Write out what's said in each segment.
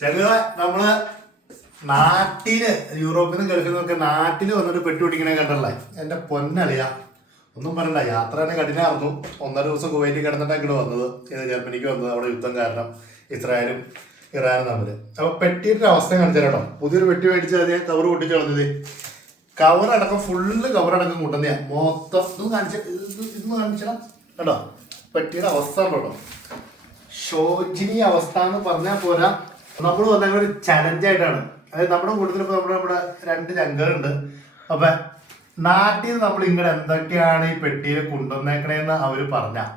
ചങ്ങ നമ്മള് നാട്ടില് യൂറോപ്പിൽ നിന്ന് ഗൾഫിൽ നിന്നൊക്കെ നാട്ടില് വന്നിട്ട് പെട്ടുപിടിക്കണേ കണ്ടല്ലേ എന്റെ പൊന്നളിയ ഒന്നും പറയണ്ട യാത്ര തന്നെ കഠിനമായിരുന്നു. 1.5 ദിവസം കുവൈറ്റിൽ കിടന്നിട്ടാണ് ഇങ്ങോട്ട് വന്നത്. ജർമ്മനിക്ക് വന്നത് അവിടെ യുദ്ധം കാരണം ഇസ്രായേലും ഇറാനും തമ്മിൽ. അപ്പൊ പെട്ടിയുടെ അവസ്ഥ കാണിച്ചാൽ കേട്ടോ. പുതിയൊരു പെട്ടി മേടിച്ചാൽ മതി. കവർ പൊട്ടിച്ച് കളഞ്ഞത് കവറടക്കം ഫുള്ള് കവറടക്കം കൂട്ടുന്നതാ മൊത്തം. ഇതൊന്ന് കാണിച്ചാൽ കേട്ടോ പെട്ടിയുടെ അവസ്ഥ കേട്ടോ. ശോചനീയ അവസ്ഥ എന്ന് പറഞ്ഞാൽ പോരാ. നമ്മൾ വന്ന ഒരു ചലഞ്ചായിട്ടാണ്. അതായത് നമ്മുടെ കൂട്ടത്തിൽ ഇപ്പോൾ നമ്മുടെ 2 ചങ്കളുണ്ട്. അപ്പൊ നാട്ടിൽ നിന്ന് നമ്മൾ ഇങ്ങോട്ട് എന്തൊക്കെയാണ് ഈ പെട്ടിയിൽ കൊണ്ടുവന്നേക്കണേന്ന് അവർ പറഞ്ഞാൽ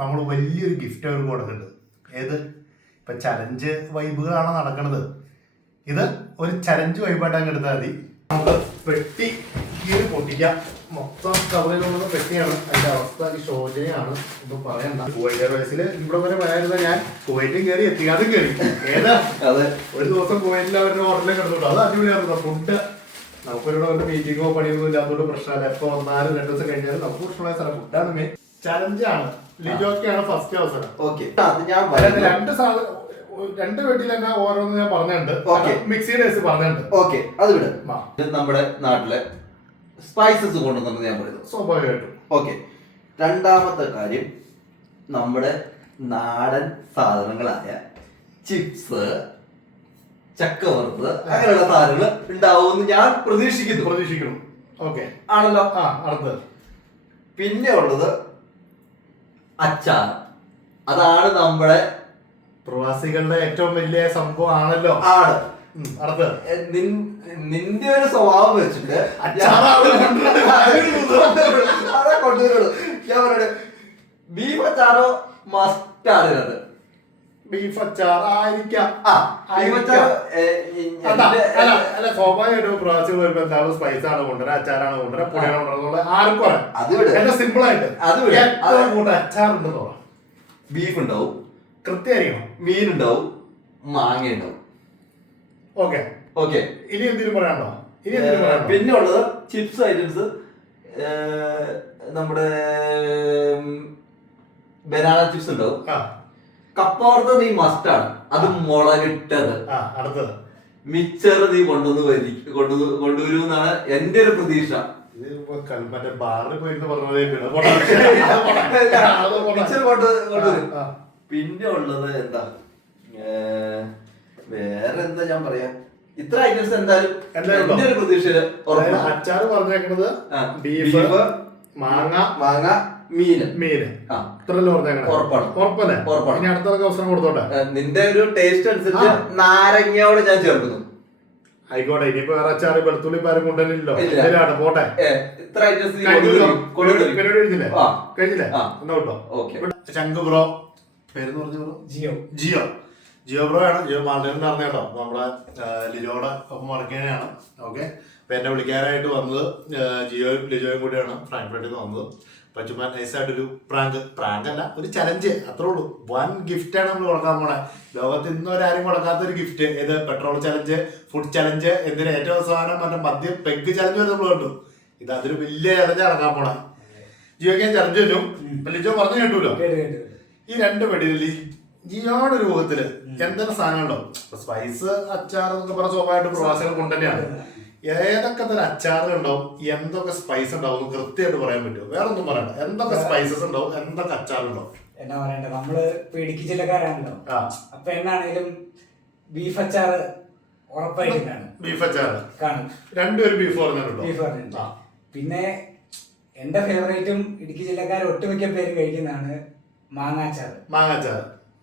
നമ്മൾ വലിയൊരു ഗിഫ്റ്റ് അവർക്ക് കൊടുക്കുന്നുണ്ട്. ഏത് ഇപ്പൊ ചലഞ്ച് വൈബുകളാണ് നടക്കുന്നത്. ഇത് ഒരു ചലഞ്ച് വൈബായിട്ട് അങ്ങ് എടുത്താൽ മതി. നമുക്ക് പെട്ടി കീറി പൊട്ടിക്കാം. മൊത്തം കവറിലുള്ള പെട്ടിയാണ്. അതിന്റെ അവസ്ഥ ശോചനയാണ്. ഒന്നും പറയണ്ട. കുവൈറ്റ് എയർവേസിൽ ഇവിടെ വരെ വരായിരുന്ന ഞാൻ കുവൈറ്റും കയറി എത്തിക്കാതും കയറി. ഏതാ ഒരു ദിവസം കുവൈറ്റിൽ അവരുടെ ഹോട്ടലിൽ കിടന്നുണ്ടോ. അത് അടിപൊളിയായിരുന്നു. ഫുഡ് നമുക്കിവിടെ ഒരു മീറ്റിങ്ങോ പണിയൊന്നും ഇല്ലാത്തതുകൊണ്ട് പ്രശ്നമല്ല. എപ്പോ വന്നാലും 2 ദിവസം കഴിഞ്ഞാലും നമുക്ക് പ്രശ്നമായ സ്ഥലം ഫുഡാണ് മെയിൻ. ചലഞ്ചാണ്. ലിജോക്കാണ് ഫസ്റ്റ് അവസരം. രണ്ട് വീട്ടിൽ തന്നെ ഓരോന്ന് ഞാൻ പറഞ്ഞിട്ടുണ്ട്. മിക്സിയുടെ പറഞ്ഞിട്ടുണ്ട്. അത് വിട്. നമ്മുടെ നാട്ടിലെ സ്പൈസസ് കൊണ്ടുവന്നു ഞാൻ പറയുന്നു സ്വാഭാവികമായിട്ടും. ഓക്കെ. രണ്ടാമത്തെ കാര്യം നമ്മുടെ നാടൻ സാധനങ്ങളായ ചിപ്സ്, ചക്ക വറുത്തത്, അങ്ങനെയുള്ള സാധനങ്ങൾ ഉണ്ടാവുമെന്ന് ഞാൻ പ്രതീക്ഷിക്കുന്നു. ഓക്കെ ആണല്ലോ. അടുത്തത് പിന്നെ ഉള്ളത് അച്ചാർ. അതാണ് നമ്മുടെ പ്രവാസികളുടെ ഏറ്റവും വലിയ സംഭവം ആണല്ലോ. ആണ്. അടുത്തത് നിന്റെ ഒരു സ്വഭാവം വെച്ചിട്ട് കൊണ്ടുവരുള്ളൂ. ഞാൻ പറയണേ ബീഫ് അച്ചാറോ മസ്റ്റാണ് ഇതിനകത്ത്. ബീഫ് അച്ചാർ ആയിരിക്കാം. സ്വാഭാവികമായിട്ടും പ്രവാസികൾ വരുമ്പോ എന്താണ് സ്പൈസ് ആണ് കൊണ്ടുവരാ, അച്ചാറാണ് കൊണ്ടുവരാ, പൊടിയാണ് കൊണ്ടുവരാ. ആർക്കും പറയാം സിമ്പിൾ ആയിട്ട് അച്ചാറുണ്ടെന്നോ. ബീഫ് ഉണ്ടാവും, കൃത്യമായിരിക്കണം. മീൻ ഉണ്ടാവും, മാങ്ങ ഉണ്ടാവും. ഓക്കെ. ഇനി എന്തെങ്കിലും പറയാനുണ്ടോ? പിന്നെ ഉള്ളത് ചിപ്സ് ഐറ്റംസ്. നമ്മുടെ ബനാന ചിപ്സ് ഉണ്ടാവും. കപ്പ വറുത്തത് നീ മസ്റ്റാണ്. അത് മുളകിട്ടത്. അടുത്തത് മിക്സർ നീ കൊണ്ടുവരുമെന്നാണ് എന്റെ ഒരു പ്രതീക്ഷ. മറ്റേ ബാറിൽ പോയിരുന്നു പറഞ്ഞതേ. മിക്സർ കൊണ്ടുവരും. പിന്നെ ഉള്ളത് എന്താ, വേറെ എന്താ ഞാൻ പറയാ, ഇത്ര ഐറ്റംസ് എന്തായാലും എന്റെ ഒരു പ്രതീക്ഷയില്. അച്ചാറ് പറഞ്ഞേക്കണത് ബീഫ്, മാങ്ങ, മീന് ഇത്രല്ലോ പറഞ്ഞേക്കണേ. ഉറപ്പല്ലേ? ഇനി അടുത്തൊക്കെ അവസരം കൊടുത്തോട്ടെ. നിന്റെ ഒരു ടേസ്റ്റ് അനുസരിച്ച് നാരങ്ങയോട് ഞാൻ ചേർക്കുന്നു. ആയിക്കോട്ടെ. ഇനിയിപ്പോ വേറെ അച്ചാറ് വെളുത്തുള്ളി പാരും കൊണ്ടുവന്നില്ലല്ലോ. പോട്ടെ. ഇത്ര ഐറ്റംസ് കഴിഞ്ഞില്ലേ? എന്നാ കേട്ടോ. ചങ്ക് ബ്രോ പേരെന്ന് പറഞ്ഞു. ജിയോ ബ്രോ ആണ്. ജിയോ മാൾഡേനിൽ നടന്ന കേട്ടോ. നമ്മുടെ ലിജോയുടെ ഒപ്പം വർക്കേനാണ്. ഓക്കെ. അപ്പൊ എന്നെ വിളിക്കാനായിട്ട് വന്നത് ലിജോയും കൂടിയാണ് ഫ്രാങ്ക്ഫർട്ടിൽ നിന്ന് വന്നത്. അപ്പൊ ചുമ്മാ നൈസായിട്ടൊരു പ്രാങ്ക് അല്ല, ഒരു ചലഞ്ച്, അത്രേ ഉള്ളൂ. 1 ഗിഫ്റ്റാണ് നമ്മൾ കൊടുക്കാൻ പോണേ. ലോകത്ത് ഇന്നൊരാരും കൊടുക്കാത്ത ഒരു ഗിഫ്റ്റ്. ഇത് പെട്രോൾ ചലഞ്ച്, ഫുഡ് ചലഞ്ച്, എന്തിന് ഏറ്റവും അവസാനം മറ്റേ മദ്യം പെഗ് ചലഞ്ച് വരെ നമ്മൾ കണ്ടു. ഇത് അതൊരു വലിയ ചലഞ്ച് നടക്കാൻ പോണേ. ജിയോക്ക് ചലഞ്ച് വരും. ലിജോ പറഞ്ഞു കേട്ടൂല്ലോ. ഈ 2 വെടിയിൽ ജിയോയുടെ രൂപത്തില് എന്തെങ്കിലും സാധനമുണ്ടോ? സ്പൈസ് അച്ചാർ എന്നൊക്കെ പറഞ്ഞ സ്വാഭാവികമായിട്ട് പ്രവാസികൾ കൊണ്ടുതന്നെയാണ്. ഏതൊക്കെ തരം അച്ചാറുകളുണ്ടാവും, എന്തൊക്കെ സ്പൈസ് ഉണ്ടാവും കൃത്യമായിട്ട് പറയാൻ പറ്റുമോ? വേറെ ഒന്നും പറയണ്ട. എന്തൊക്കെ സ്പൈസസ് ഉണ്ടാവും, എന്തൊക്കെ അച്ചാറുണ്ടാവും? എന്നാ പറയണ്ടേ, നമ്മള് ഇടുക്കി ജില്ലക്കാരാണല്ലോ. അപ്പൊ എന്നാണേലും ബീഫ് അച്ചാർ ഉറപ്പായിട്ടും കാണും. ബീഫ് അച്ചാർ കാണും. 2 പേര് ബീഫ് പറഞ്ഞിട്ടുണ്ടോ? ബീഫ് പറഞ്ഞിട്ടുണ്ട്. പിന്നെ എന്റെ ഫേവറേറ്റും ഇടുക്കി ജില്ലക്കാർ ഒട്ടുമിക്ക പേര് കഴിക്കുന്നതാണ് മാങ്ങാച്ചാർ.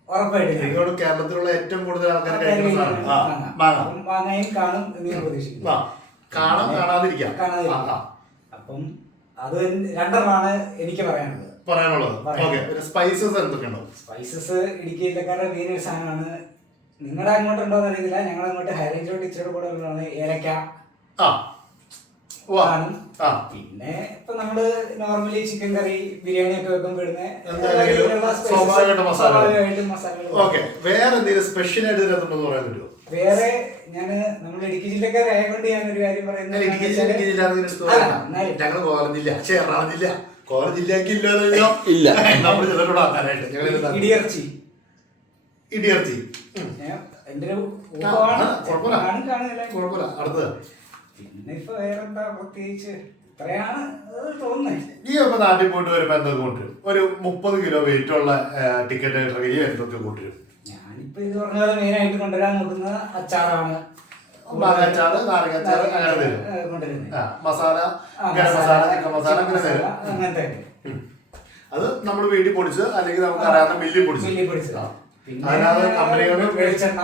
ഉറപ്പായിട്ടും കേരളത്തിലുള്ള ഏറ്റവും കൂടുതൽ ആൾക്കാർ മാങ്ങയും കാണും എന്ന് പ്രതീക്ഷിക്കുന്നു. കാണാതിരിക്കാം. അപ്പം അത് 2 എനിക്ക് പറയാനുള്ളത്. സ്പൈസസ് എന്തൊക്കെയുണ്ടോ? സ്പൈസസ് ഇടുക്കി ജില്ലക്കാരുടെ മെയിൻ ഒരു സാധനമാണ്. നിങ്ങളുടെ അങ്ങോട്ടുണ്ടോ എന്ന് അറിയില്ല. ഞങ്ങളുടെ അങ്ങോട്ട് ഹൈ റേഞ്ചോട്ട് ഇച്ചിരി കൂടെ ഉള്ളതാണ് ഏലക്ക. പിന്നെ ഇപ്പൊ നമ്മള് നോർമലി ചിക്കൻ കറി, ബിരിയാണി ഒക്കെ വെക്കുമ്പോ വേറെ ഞാന് നമ്മുടെ ഇടുക്കി ജില്ലക്കാരായതുകൊണ്ട് ഞാൻ ഒരു കാര്യം പറയുന്നത്, ഇടിയിറച്ചി എന്റെ ഒരു കുഴപ്പമില്ല. കാണുന്നില്ല. കുഴപ്പമില്ല. അടുത്തത് പിന്നെ ഇപ്പൊ വേറെന്താ പ്രത്യേകിച്ച് ഇത്രയാണ് തോന്നുന്നത്. നീ ഇപ്പൊ നാട്ടിൽ പോയിട്ട് വരുമ്പോ എന്തൊക്കെ കൊണ്ടുവരും? ഒരു 30 കിലോ വെയിറ്റ് ഉള്ള ടിക്കറ്റ് ഈ എന്തൊക്കെ കൊണ്ടുവരും? ഞാനിപ്പോ ഇത് പറഞ്ഞ പോലെ മെയിൻ ആയിട്ട് കൊണ്ടുവരാൻ നോക്കുന്നത് അച്ചാറാണ്. മാങ്ങാച്ചാറ്, നാരങ്ങാച്ചാറ് അങ്ങനെ തരും. മസാല, ഗരം മസാല, ചിക്കൻ മസാല അങ്ങനെ തരും. അങ്ങനത്തെ അത് നമ്മൾ വീട്ടിൽ പൊടിച്ച് അല്ലെങ്കിൽ നമുക്ക് അറിയാവുന്ന മില്ലിൽ പൊടിച്ച്. അതിനകത്ത് കമ്പനികളുടെ വെളിച്ചെണ്ണ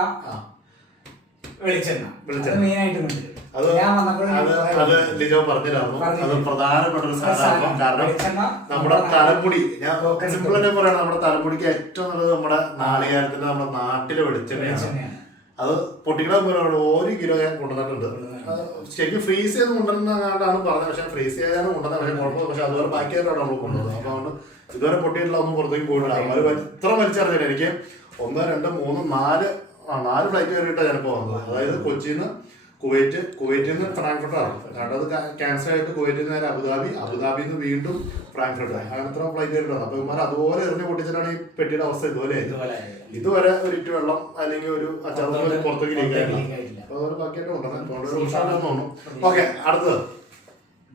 മെയിൻ ആയിട്ട് കൊണ്ടുവരും. അത് ലിജോ പറഞ്ഞില്ലായിരുന്നു. അത് പ്രധാനപ്പെട്ട ഒരു സാധനമാണ്. കാരണം നമ്മുടെ തലമുടി, ഞാൻ സിമ്പിൾ തന്നെ പറയണം, നമ്മുടെ തലമുടിക്ക് ഏറ്റവും നല്ലത് നമ്മുടെ നാളികേരത്തിന്റെ നമ്മുടെ നാട്ടിലെ വെളിച്ചെണ്ണയാണ്. അത് പൊട്ടിക്കണ പോലെ 1 കിലോ ഞാൻ കൊണ്ടുവന്നിട്ടുണ്ട്. ശരിക്കും ഫ്രീസ് ചെയ്ത് കൊണ്ടുവരുന്നതാണ് പറഞ്ഞത്. പക്ഷെ ഫ്രീസ് ചെയ്യാനാണ് കൊണ്ടുവന്നത്. പക്ഷെ കുഴപ്പമില്ല. പക്ഷെ അതുവരെ ബാക്കിയായിട്ടാണ് നമ്മൾ കൊണ്ടുവന്നത്. അപ്പൊ അതുകൊണ്ട് ഇതുവരെ പൊട്ടിയിട്ടില്ല, ഒന്നും പുറത്തേക്ക് പോയിട്ടില്ല. അവർ ഇത്ര വലിച്ചറിഞ്ഞില്ല. എനിക്ക് 1, 2, 3, 4 ഫ്ലൈറ്റ് കയറിയിട്ടാണ് ഞാനിപ്പോൾ വന്നത്. അതായത് കൊച്ചിയിൽ നിന്ന് കുവൈറ്റിൽ നിന്ന് ഫ്രാങ്ക്ഫർട്ടാണ്. കാരണം അത് ക്യാൻസൽ ആയിട്ട് കുവൈറ്റിൽ നിന്ന് നേരെ അബുദാബിയിൽ നിന്ന് വീണ്ടും ഫ്രാങ്ക്ഫർട്ട്, അങ്ങനെ എത്ര ഫ്ലൈറ്റ് കയറിയിട്ടാണ്. അപ്പൊ ഇവന്മാർ അതുപോലെ എറിഞ്ഞ് പൊട്ടിച്ചിട്ടാണ് ഈ പെട്ടിയുടെ അവസ്ഥ ഇതുപോലെ. ഇതുവരെ ഒരു ഇറ്റ് വെള്ളം അല്ലെങ്കിൽ ഒരു അച്ചാർ പുറത്തേക്ക് ലീക്കായില്ല. അപ്പൊ അതുപോലെ ബാക്കിയായിട്ട് കൊണ്ടുവന്നു. ഓക്കെ, അടുത്തത്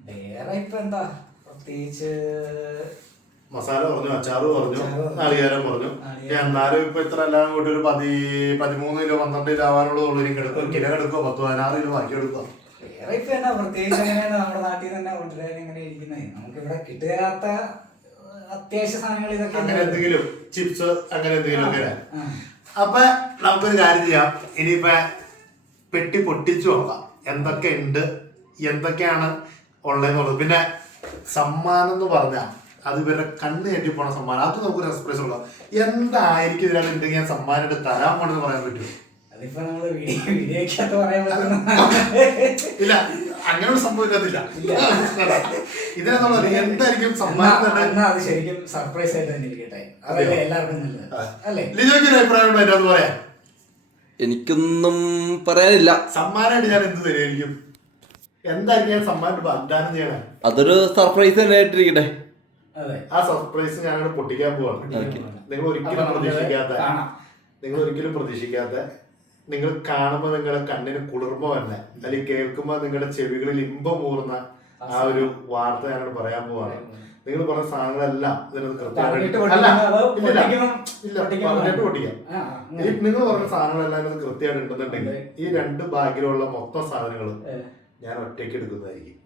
വേറെ ഇപ്പൊ എന്താ പ്രത്യേകിച്ച് മസാല പറഞ്ഞു, അച്ചാറ് പറഞ്ഞു, നാളികേരം പറഞ്ഞു. എന്നാലും ഇപ്പൊ ഇത്ര എല്ലാം കൂട്ടി ഒരു 13 കിലോ 12 കിലോ ആവാനുള്ളതുള്ളൂ. ഇനി കിടക്കും, കിലോ കിടക്കുമോ 10-16 കിലോ ബാക്കി എടുക്കുക. വേറെ ഇപ്പൊ എന്നാ പ്രത്യേകിച്ച് എങ്ങനെയാണ് നമ്മുടെ നാട്ടിൽ തന്നെ കൊണ്ടുവരാൻ എങ്ങനെ ഇരിക്കുന്നത്. നമുക്ക് ഇവിടെ കിട്ടുതരാത്ത അത്യാവശ്യ സാധനങ്ങൾ ഇതൊക്കെ, അങ്ങനെ എന്തെങ്കിലും ചിപ്സ് അങ്ങനെ എന്തെങ്കിലും ഒക്കെ. അപ്പൊ നമുക്കൊരു കാര്യം ചെയ്യാം. ഇനിയിപ്പൊ പെട്ടി പൊട്ടിച്ചു നോക്കാം എന്തൊക്കെ ഉണ്ട്, എന്തൊക്കെയാണ് ഉള്ളതെന്നുള്ളത്. പിന്നെ സമ്മാനം എന്ന് പറഞ്ഞാൽ അത് ഇവരുടെ കണ്ണ് കെട്ടി പോണ സമ്മാനം. അത് നമുക്കൊരു സർപ്രൈസ് ഉള്ള എന്തായിരിക്കും ഇതിനകത്ത് ഉണ്ടെങ്കിൽ ഞാൻ സമ്മാനമായിട്ട് തരാൻ പോണെന്ന് പറയാൻ പറ്റുമോ? അതിപ്പോ നമ്മള് വീഡിയോക്കകത്ത് പറയാൻ പറ്റുന്ന ഇല്ല, അങ്ങനെ ഒരു സംഭവിക്കത്തില്ല. ഇതിനെന്നുള്ള എന്തായിരിക്കും സമ്മാനം തന്നെ? അത് ശരിക്കും സർപ്രൈസ് ആയിട്ട് തന്നെ ഇരിക്കട്ടെ. അതല്ലേ എല്ലാവർക്കും നല്ലത് അല്ലേ? ലിജോയ്ക്ക് ഒരു അഭിപ്രായം ഉണ്ടോ അതിനകത്ത് പറയാൻ? എനിക്കൊന്നും പറയാനില്ല. സമ്മാനമായിട്ട് ഞാൻ എന്ത് തരുമായിരിക്കും? എന്തായിരിക്കും ഞാൻ സമ്മാനമായിട്ട് വാഗ്ദാനം ചെയ്യണേ? അതൊരു സർപ്രൈസ് തന്നെ ആയിട്ടിരിക്കട്ടെ. ആ സർപ്രൈസ് ഞങ്ങൾ പൊട്ടിക്കാൻ പോവാണ്. നിങ്ങൾ ഒരിക്കലും പ്രതീക്ഷിക്കാത്ത നിങ്ങൾ കാണുമ്പോൾ നിങ്ങളുടെ കണ്ണിന് കുളിർമ തന്നെ, അല്ലെങ്കിൽ കേൾക്കുമ്പോൾ നിങ്ങളുടെ ചെവികളിൽ ഇമ്പമൂർന്ന ആ ഒരു വാർത്ത ഞങ്ങൾ പറയാൻ പോവാണ്. നിങ്ങൾ പറഞ്ഞ സാധനങ്ങളെല്ലാം ഇതിനകത്ത് കൃത്യമായിട്ട് പൊട്ടിക്കാം. നിങ്ങൾ പറഞ്ഞ സാധനങ്ങളെല്ലാം ഇതിനകത്ത് കൃത്യമായിട്ട് ഉണ്ടെന്നുണ്ടെങ്കിൽ ഈ 2 ബാഗിലുള്ള മൊത്തം സാധനങ്ങൾ ഞാൻ ഒറ്റയ്ക്ക് എടുക്കുന്നതായിരിക്കും.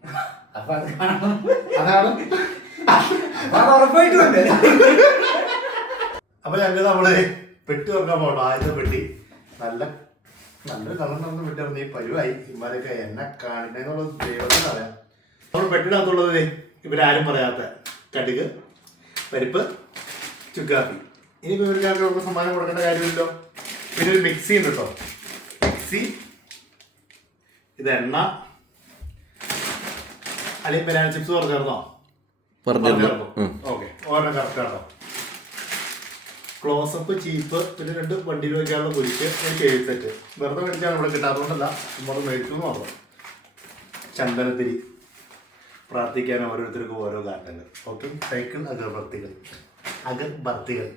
അതാണ് അപ്പൊ ഞങ്ങൾ നമ്മള് പെട്ടി തുറക്കാൻ പോകണം. ആദ്യത്തെ പെട്ടി നല്ലൊരു കളർ നടന്ന പെട്ടി ഇറങ്ങി പരുവായി. ഇമാരൊക്കെ എന്നെ കാണിക്കുന്നുള്ള ദൈവത്തിന് അറിയാം. നമ്മൾ പെട്ടിനകത്തുള്ളത് ഇവരാരും പറയാത്ത കടുക്, പരിപ്പ്, ചുക്കാപ്പി. ഇനിയിപ്പോ ഇവർക്ക് സമ്മാനം കൊടുക്കേണ്ട കാര്യമില്ലല്ലോ. പിന്നെ ഒരു മിക്സി ഉണ്ട് കേട്ടോ. മിക്സി, ഇത് എണ്ണ, അല്ലെങ്കിൽ ബനാന ചിപ്സ് പറഞ്ഞിരുന്നോ? ഓക്കെ, ഓരോ കറക്റ്റ് ആണോ? ക്ലോസപ്പ്, ചീപ്പ്, പിന്നെ 2 വണ്ടിയിൽ വയ്ക്കാനുള്ള പൊരിക്ക്, ഒരു കേക്ക് സെറ്റ്. വെറുതെ മേടിച്ചാൽ ഇവിടെ കിട്ടാത്തതുകൊണ്ടല്ല, നമ്മൾ മേടിച്ചു എന്ന് പറഞ്ഞു. ചന്ദനത്തിരി, പ്രാർത്ഥിക്കാൻ ഓരോരുത്തർക്കും ഓരോ കാരണങ്ങൾ. ഓക്കെ, സൈക്കിൾ, അഗർബത്തികൾ,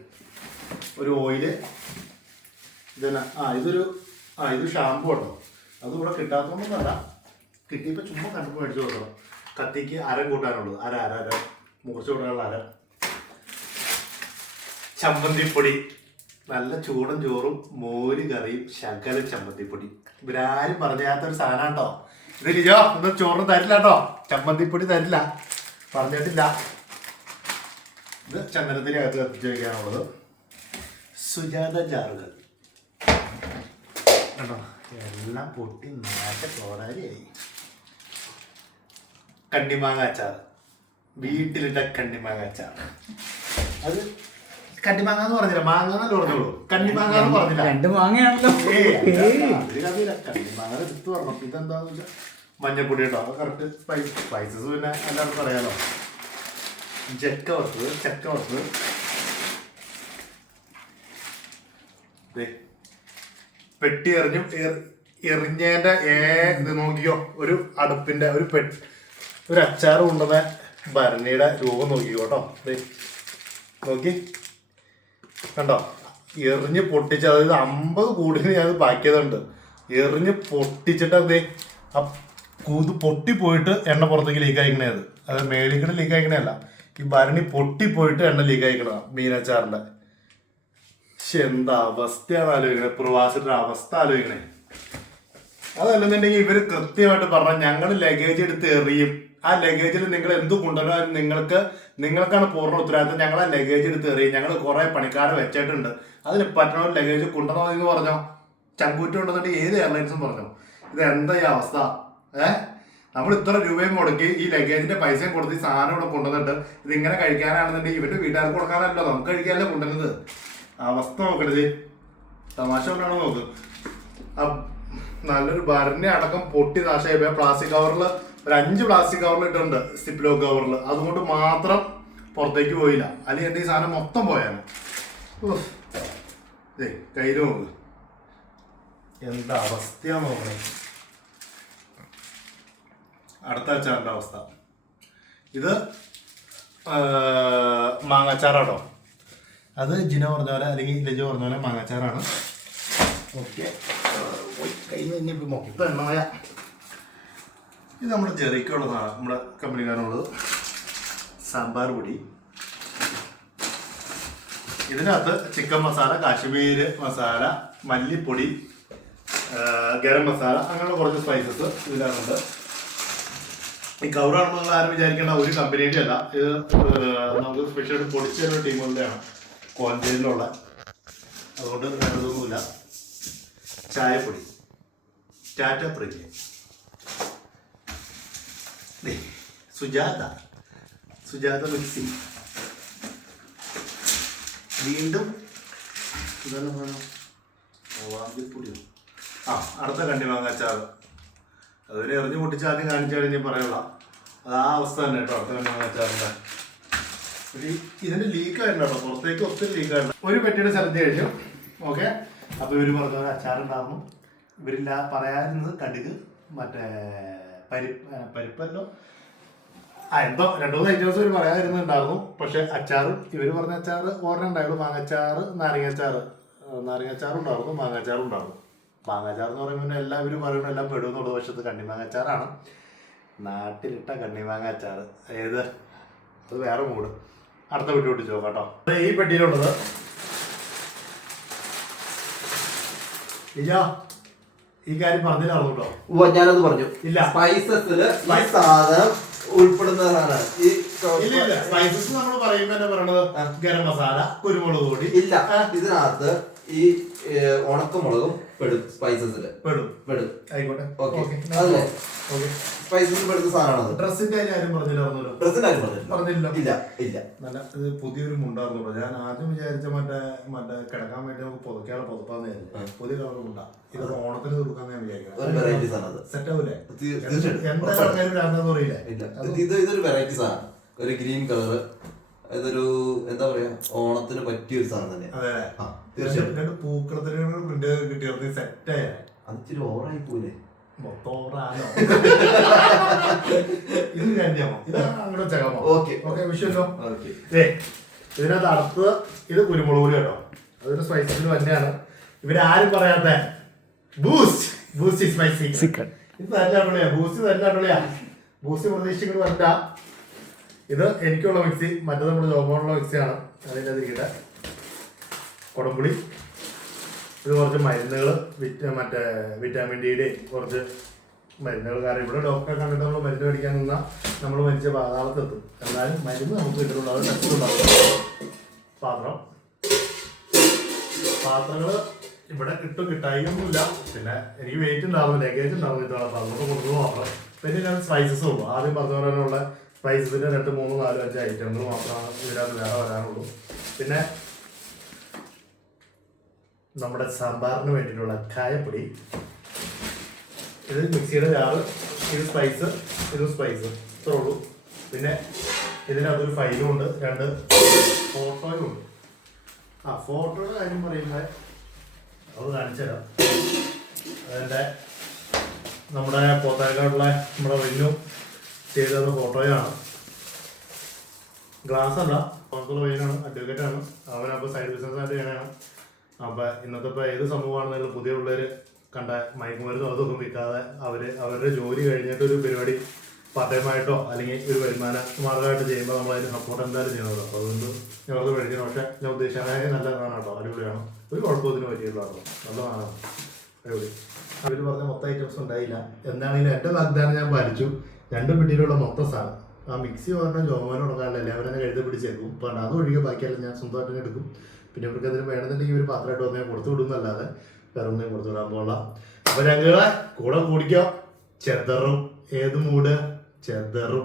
ഒരു ഓയില്, ഇതന്നെ. ഇത് ഷാമ്പു ഉണ്ടോ? അത് ഇവിടെ കിട്ടാത്തതുകൊണ്ടല്ല, കിട്ടിയപ്പോൾ ചുമ്മാ കണ്ടപ്പോൾ മേടിച്ചു കൊടുക്കണം. കത്തിക്ക് അരം കൂട്ടാനുള്ളത്, അര മുറിച്ച് കൂട്ടാനുള്ള അര. ചമ്മന്തിപ്പൊടി, നല്ല ചൂടൻ ചോറും മോര് കറിയും ശകല ചമ്മന്തിപ്പൊടി. ഇവരാരും പറഞ്ഞാത്തൊരു സാധനം കേട്ടോ. ഇത് ലിജോ ഒന്നും ചോറിന് തരില്ല കേട്ടോ, ചമ്മന്തിപ്പൊടി തരില്ല, പറഞ്ഞിട്ടില്ല. ഇത് ചന്ദനത്തിരി അകത്ത് കത്തിച്ച് വയ്ക്കാനുള്ളത്. സുജാത ജാറുകൾ കേട്ടോ, എല്ലാം പൊട്ടി നാശ കോടാരിയായി. കണ്ണിമാങ്ങ അച്ചാർ, വീട്ടിലിട്ട കണ്ണിമാങ്ങ അച്ചാർ. അത് കണ്ണിമാങ്ങ എന്ന് പറഞ്ഞില്ല, മാങ്ങ എന്നല്ലേ പറഞ്ഞോളൂ, കണ്ണിമാങ്ങ എന്ന് പറഞ്ഞില്ല. 2 മാങ്ങയാണല്ലോ. കണ്ണിമാങ്ങ എടുത്ത് പറഞ്ഞു. ഇതെന്താന്ന് വെച്ചാൽ മഞ്ഞപ്പൊടി കേട്ടോ, അത് കറക്റ്റ് സ്പൈസസ് പിന്നെ എല്ലാവർക്കും അറിയാലോ. ചക്ക വറുത്തത്, പെട്ടി എറിഞ്ഞതിന്റെ ഇത് നോക്കിയോ, ഒരു അടുപ്പിന്റെ ഒരു അച്ചാർ കൊണ്ടുവന്ന ഭരണിയുടെ രൂപം നോക്കിക്കോ കേട്ടോ. നോക്കി കണ്ടോ, എറിഞ്ഞ് പൊട്ടിച്ച്, അതായത് 50 കൂടിന് ഞാൻ ബാക്കിയതുണ്ട്, എറിഞ്ഞ് പൊട്ടിച്ചിട്ട് അതേ ആ കൂത് പൊട്ടിപ്പോയിട്ട് എണ്ണ പുറത്തേക്ക് ലീക്ക് അയക്കണേ. അത് മേളിക്കടെ ലീക്ക് അയക്കണല്ല, ഈ ഭരണി പൊട്ടിപ്പോയിട്ട് എണ്ണ ലീക്ക് അയക്കണതാ മീനച്ചാറിൻ്റെ. പക്ഷെ എന്താ അവസ്ഥയാണ് ആലോചിക്കണേ, പ്രവാസിയുടെ അവസ്ഥ ആലോചിക്കണേ. അതല്ലെന്നുണ്ടെങ്കിൽ ഇവർ കൃത്യമായിട്ട് പറഞ്ഞാൽ ഞങ്ങൾ ലഗേജ് എടുത്ത് എറിയും, ആ ലഗേജിൽ നിങ്ങൾ എന്ത് കൊണ്ടുവരാൻ നിങ്ങൾക്കാണ് പൂർണ്ണ ഉത്തരവാദിത്വം, ഞങ്ങൾ ആ ലഗേജ് എടുത്ത് എറിയും, ഞങ്ങൾ കുറെ പണിക്കാരെ വെച്ചിട്ടുണ്ട്, അതിന് പറ്റണ ലഗേജ് കൊണ്ടുവരണമെന്ന് പറഞ്ഞോ. ചങ്കൂറ്റം ഉണ്ടെന്നിട്ട് ഏത് എയർലൈൻസും പറഞ്ഞോ. ഇത് എന്താ ഈ അവസ്ഥ? നമ്മൾ ഇത്ര രൂപയും മുടക്കി ഈ ലഗേജിന്റെ പൈസയും കൊടുത്ത് ഈ സാധനം ഇവിടെ കൊണ്ടുവന്നിട്ട് ഇതിങ്ങനെ കഴിക്കാനാണെന്നുണ്ടെങ്കിൽ ഇവരുടെ വീട്ടുകാർക്ക് കൊടുക്കാനല്ലോ, നമുക്ക് കഴിക്കാനല്ലേ കൊണ്ടുവരുന്നത്. അവസ്ഥ നോക്കരുത്, തമാശ കൊണ്ടാണോ നോക്ക്. നല്ലൊരു ഭരണി അടക്കം പൊട്ടി നാശമായി പോയ പ്ലാസ്റ്റിക് കവറിൽ ഒരു 5 പ്ലാസ്റ്റിക് കവറിൽ ഇട്ടുണ്ട്, സിപ്ലോ കവറിൽ, അതുകൊണ്ട് മാത്രം പുറത്തേക്ക് പോയില്ല, അല്ലെങ്കിൽ എൻ്റെ ഈ സാധനം മൊത്തം പോയാണ്. കയ്യിൽ നോക്ക് എന്താ അവസ്ഥയാന്ന് നോക്കണേ. അടുത്ത അച്ചാറിൻ്റെ അവസ്ഥ, ഇത് മാങ്ങാച്ചാറാട്ടോ. അത് ജിന പറഞ്ഞ പോലെ അല്ലെങ്കിൽ ലജ പറഞ്ഞ പോലെ മാങ്ങാച്ചാറാണ്. ഓക്കെ, കഴിഞ്ഞ് കഴിഞ്ഞപ്പോൾ മൊത്തം എണ്ണമായ. ഇത് നമ്മുടെ ജെറിക്കുള്ളതാണ്, നമ്മുടെ കമ്പനിക്കാരുള്ളത്. സാമ്പാർ പൊടി, ഇതിനകത്ത് ചിക്കൻ മസാല, കാശ്മീര് മസാല, മല്ലിപ്പൊടി, ഗരം മസാല, അങ്ങനെയുള്ള കുറച്ച് സ്പൈസസ് ഇതിനകത്തുണ്ട്. ഈ കവറാണെന്ന് നിങ്ങൾ ആരും വിചാരിക്കേണ്ട, ഒരു കമ്പനിയുടെ അല്ല, ഇത് നമുക്ക് സ്പെഷ്യലായിട്ട് പൊടിച്ചൊരു ടീമുകളുടെയാണ്, കോഞ്ചേരിയിലുള്ള, അതുകൊണ്ട് വേണ്ടതൊന്നുമില്ല. ചായപ്പൊടി, ടാറ്റ പ്രീമിയം, സുജാത മിക്സി, വീണ്ടും ഇതെല്ലാം വേണം വാങ്ങിപ്പൊടിയോ. അടുത്ത കണ്ണിമാങ്ങ അച്ചാറ്, അതിനെ എറിഞ്ഞു പൊട്ടിച്ച് ആദ്യം കാണിച്ചു കഴിഞ്ഞാൽ പറയുള്ള അത് ആ അവസ്ഥ തന്നെ കേട്ടോ. അടുത്ത കണ്ണിമാങ്ങ അച്ചാറിൻ്റെ ഇതിൻ്റെ ലീക്കായിരുന്നു കേട്ടോ, പുറത്തേക്ക് ഒത്തിരി ലീക്കായിരുന്നു. ഒരു പെട്ടിയുടെ സ്ഥലത്ത് കഴിഞ്ഞു. ഓക്കെ, അപ്പോൾ ഇവർ പറഞ്ഞ പോലെ അച്ചാറുണ്ടായിരുന്നു. ഇവരില്ല പറയാറുന്നത് കടുക്, മറ്റേ പരിപ്പല്ലോ എന്തോ 2-3 ഐറ്റംസ് ഇവർ പറയാതിരുന്നുണ്ടായിരുന്നു. പക്ഷെ അച്ചാറ് ഇവർ പറഞ്ഞ അച്ചാറ് ഓർഡർ ഉണ്ടായിരുന്നു, മാങ്ങാച്ചാറ്, നാരങ്ങാച്ചാറും ഉണ്ടായിരുന്നു, മാങ്ങാച്ചാറും ഉണ്ടായിരുന്നു. മാങ്ങാച്ചാർ എന്ന് പറയുമ്പോൾ എല്ലാവരും പറയുന്നത് എല്ലാം പെടുമെന്നുള്ളത്, പക്ഷെ അത് കണ്ണിമാങ്ങാച്ചാറാണ്, നാട്ടിലിട്ട കണ്ണിമാങ്ങാച്ചാറ്. ഏത് അത് വേറെ മൂഡ്. അടുത്ത പെട്ടി പൊട്ടിച്ച് നോക്കാം കേട്ടോ. ഈ പെട്ടിയിലുള്ളത് ഈ കാര്യം പറഞ്ഞില്ലായിരുന്നു കേട്ടോ. ഞാനത് പറഞ്ഞു ഇല്ല, സ്പൈസസില് ഈ സാധനം ഉൾപ്പെടുന്ന സാധനമാണ്. ഇല്ല സ്പൈസസ് നമ്മൾ പറയുമ്പോ തന്നെ പറയണത് ഗരം മസാല, കുരുമുളക് പൊടി. ഇല്ല, ഇതിനകത്ത് ഈ ഉണക്കമുളകും പെടും, സ്പൈസസില് പെടും. ആയിക്കോട്ടെ, അതല്ലേ സ്പൈസസ് പെടുന്ന സാധനമാണ്. ഡ്രസ്സിന്റെ കാര്യം പറഞ്ഞില്ലായിരുന്നല്ലോ. ഡ്രസ്സിന്റെ കാര്യം പറഞ്ഞില്ല. ഇല്ല നല്ല ഇത് പുതിയൊരു മുണ്ടായിരുന്നു. ഞാൻ ആദ്യം വിചാരിച്ച മറ്റേ കിടക്കാൻ വേണ്ടി നമുക്ക് പുതക്കാനുള്ള പുതപ്പാന്ന് വിചാരിച്ചു. പുതിയ കളർ മുണ്ടാ. ഇത് ഓണത്തിന് കൊടുക്കാന്ന് ഞാൻ വിചാരിക്കുന്നത്. സെറ്റ് ആവൂലേ? എന്തായാലും അറിയില്ല. ഇതൊരു വെറൈറ്റി സാധനം, ഒരു ഗ്രീൻ കളറ്. ഇതൊരു എന്താ പറയാ, ഓണത്തിന് പറ്റിയൊരു സാധനം തന്നെ. അതെ, പൂക്കളത്തിന് പ്രിന്റ് കിട്ടിയത് സെറ്റായ. അത് ഇച്ചിരി ഓവറായി പോലെ മൊത്തം ഓവറാണോ? ഇത് കന്യാമോ, ഇത് അങ്ങോട്ട് ചകമോ? ഓക്കെ വിഷയമല്ലോ. ഇതിനകത്ത് അടുത്തത് ഇത് കുരുമുളക് പൊടി കേട്ടോ. അതൊരു സ്പൈസിന് തന്നെയാണ്. ഇവരാരും പറയാത്ത ബൂസ്റ്റ് സ്പൈസി. ഇത് നല്ല അടിപൊളിയാ, ബൂസ്റ്റ് നല്ല അടിപൊളിയാ. ബൂസ്റ്റ് പ്രതീക്ഷിക്കുന്നത് വരണ്ട. ഇത് എനിക്കുള്ള മിക്സി, മറ്റേത് നമ്മുടെ ജോമോനുള്ള മിക്സിയാണ്. അതിൻ്റെ അതിരിക്കട്ടെ. കുടംപുളി, ഇത് കുറച്ച് മരുന്നുകൾ, മറ്റേ വിറ്റാമിൻ ഡിയുടെ കുറച്ച് മരുന്നുകൾ. കാരണം ഇവിടെ ഡോക്ടറെ കണ്ടിട്ട് നമ്മൾ മരുന്ന് മേടിക്കാൻ നിന്നാൽ നമ്മൾ മരിച്ച പാതാളത്തെത്തും. എന്നാലും മരുന്ന് നമുക്ക് കിട്ടുള്ളൂ, അത് ടെസ്റ്റ് ഉണ്ടാവും. പാത്രങ്ങൾ ഇവിടെ കിട്ടായിയൊന്നുമില്ല. പിന്നെ എനിക്ക് വെയിറ്റ് ഉണ്ടാവും, ലഗേജ് ഉണ്ടാവും, കിട്ടാണ്. അപ്പം അതുകൊണ്ട് കൊണ്ടുപോകും മാത്രം. പിന്നെ ഞാൻ സ്പൈസസ് ഉള്ളൂ. ആദ്യം പറഞ്ഞ പോലെയുള്ള സ്പൈസസിൻ്റെ 2, 3, 4, 5 ഐറ്റങ്ങൾ മാത്രമാണ് ഇതിനകത്ത് വേറെ വരാനുള്ളൂ. പിന്നെ നമ്മുടെ സാമ്പാറിന് വേണ്ടിയിട്ടുള്ള കായപ്പൊടി, ഇത് മിക്സിയുടെ ജാറ്, ഇത് സ്പൈസ്, ഇത് സ്പൈസ്, ഇത്രേ ഉള്ളൂ. പിന്നെ ഇതിനകത്തൊരു ഫയലും ഉണ്ട്, 2 ഫോട്ടോയും ഉണ്ട്. ഫോട്ടോയുടെ കാര്യം പറയുമ്പോൾ അത് കാണിച്ചു തരാം. അതിൻ്റെ നമ്മുടെ പോത്താക്കാട്ടുള്ള നമ്മുടെ വെന്നു ചെയ്തത് ഫോട്ടോയാണ്. ഗ്ലാസ് അല്ല, പുറത്തുള്ള വെയിനാണ്, അഡ്വക്കേറ്റാണ്. അവനപ്പോൾ സൈഡ് ബിസിനസ്സായിട്ട് ചെയ്യണതാണ്. അപ്പൊ ഇന്നത്തെ ഇപ്പൊ ഏത് സമൂഹമാണെന്നുള്ള പുതിയ പിള്ളേര് കണ്ട മയക്കുമരുന്നും അതൊന്നും വിൽക്കാതെ അവരുടെ ജോലി കഴിഞ്ഞിട്ട് ഒരു പരിപാടി പാർട്ടൈമായിട്ടോ അല്ലെങ്കിൽ ഒരു വരുമാന മാർഗമായിട്ട് ചെയ്യുമ്പോൾ നമ്മൾ അതിന് സപ്പോർട്ട് എന്തായാലും ചെയ്യണമല്ലോ. അപ്പോൾ അതുകൊണ്ട് ഞങ്ങൾക്ക് മേടിക്കണം. പക്ഷെ ഞാൻ ഉദ്ദേശിച്ചാൽ നല്ല സാധനം കേട്ടോ, അടിപൊളിയാണ്. ഒരു കുഴപ്പത്തിന് പറ്റിയിട്ടുള്ളതാണ്, നല്ല സാധനമാണ്, അടിപൊളി. അവർ പറഞ്ഞ മൊത്തം ഐറ്റംസ് ഉണ്ടായില്ല. എന്താണെങ്കിലും എൻ്റെ വാഗ്ദാനം ഞാൻ പാലിച്ചു. 2 പെട്ടിയിലുള്ള മൊത്തം സാധനം ആ മിക്സി പറഞ്ഞാൽ ജോമോനെ കൊടുക്കാറില്ല, എല്ലാവരും തന്നെ കഴുതി പിടിച്ചേക്കും. അപ്പോൾ അത് ഒഴികെ ബാക്കിയെല്ലാം ഞാൻ സ്വന്തമായിട്ട് തന്നെ എടുക്കും. പിന്നെ ഇവർക്ക് അതിന് വേണമെന്നുണ്ടെങ്കിൽ ഒരു പാത്രമായിട്ട് വന്നാൽ കൊടുത്തു വിടുന്നല്ലാതെ വേറെ ഒന്നും കൊടുത്തു വിടാൻ പോകണ്ട. അപ്പോൾ ഞങ്ങളെ കൂടെ കൂടിക്കോ. ചെതറും ഏത് മൂട് ചെതറും.